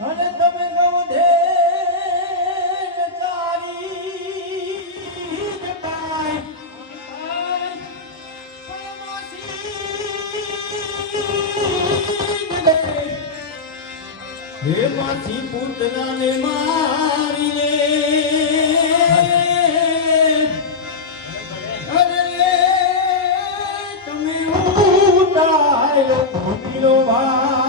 અને તમે ગૌધે ચારી જટાય હે માથી પૂતનાને મારી લે અરે તમે ઉતાયો ભૂમિનો ભાર